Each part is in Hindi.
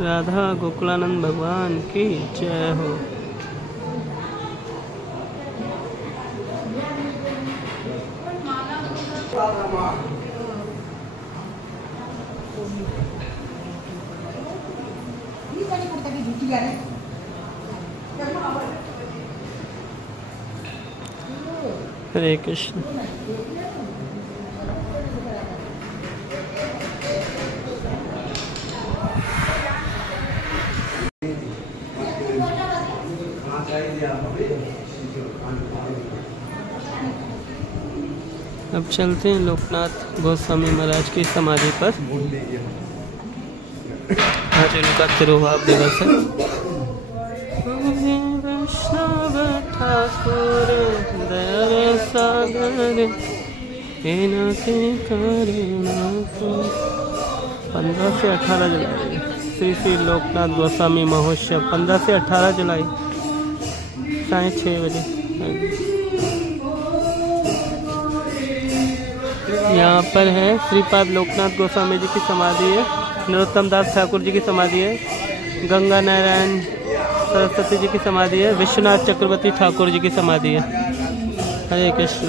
राधा गोकुलानंद भगवान की जय हो। हरे कृष्ण। अब चलते हैं लोकनाथ गोस्वामी महाराज की समाधि पर। आज उनका तिरुभाव दिवस है। वैष्णव ठाकुर दया सागर 15 से 18 जुलाई श्री श्री लोकनाथ गोस्वामी महोत्सव 15 से 18 जुलाई 6:30 बजे। यहाँ पर है श्रीपाद लोकनाथ गोस्वामी जी की समाधि है, नरोत्तम दास ठाकुर जी की समाधि है, गंगा नारायण सरस्वती जी की समाधि है, विश्वनाथ चक्रवर्ती ठाकुर जी की समाधि है। हरे कृष्ण।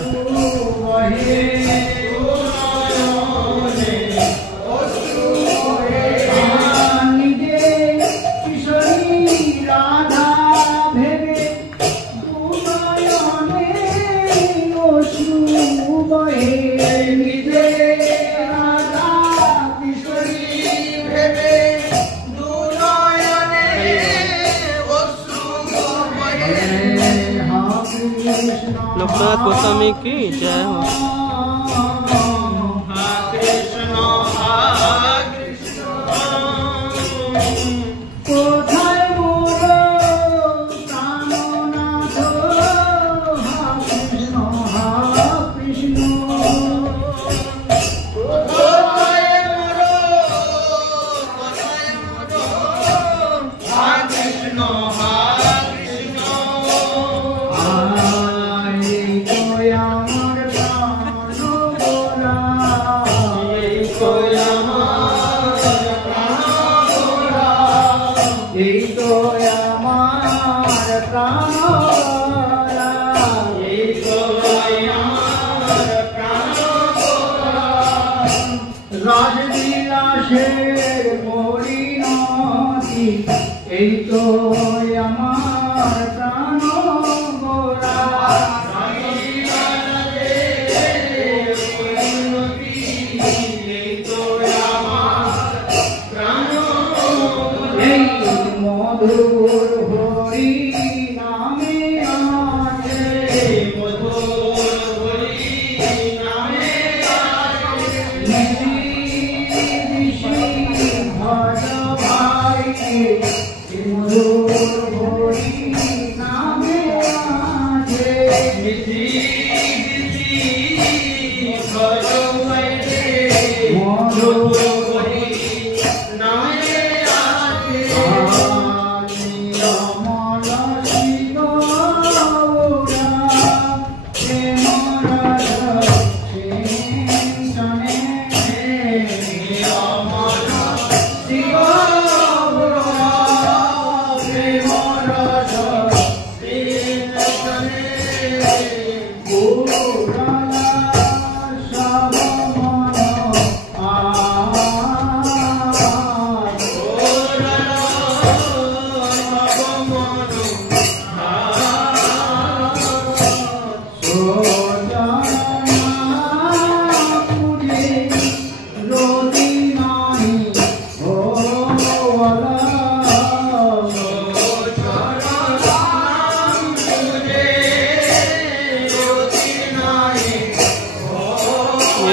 लोकनाथ गोस्वामी की जय हो।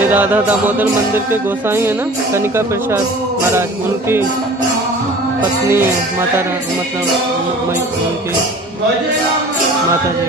राधा दामोदर मंदिर के गोसाई है ना, कनिका प्रसाद महाराज, उनकी पत्नी है माता, मतलब उनकी माता जी।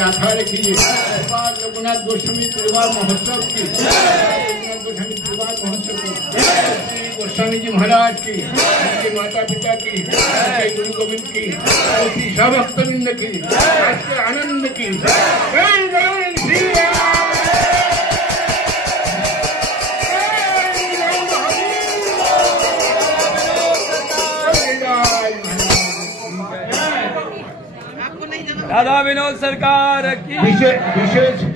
आधार की रघुनाथ गोस्वामी त्रिवार महोत्सव की गोस्वामी त्रिवार महोत्सव की गोस्वामी जी महाराज की उनके माता पिता की गुरु गोविंद की सब भक्तवृंद की आनंद की राधा विनोद सरकार की विशेष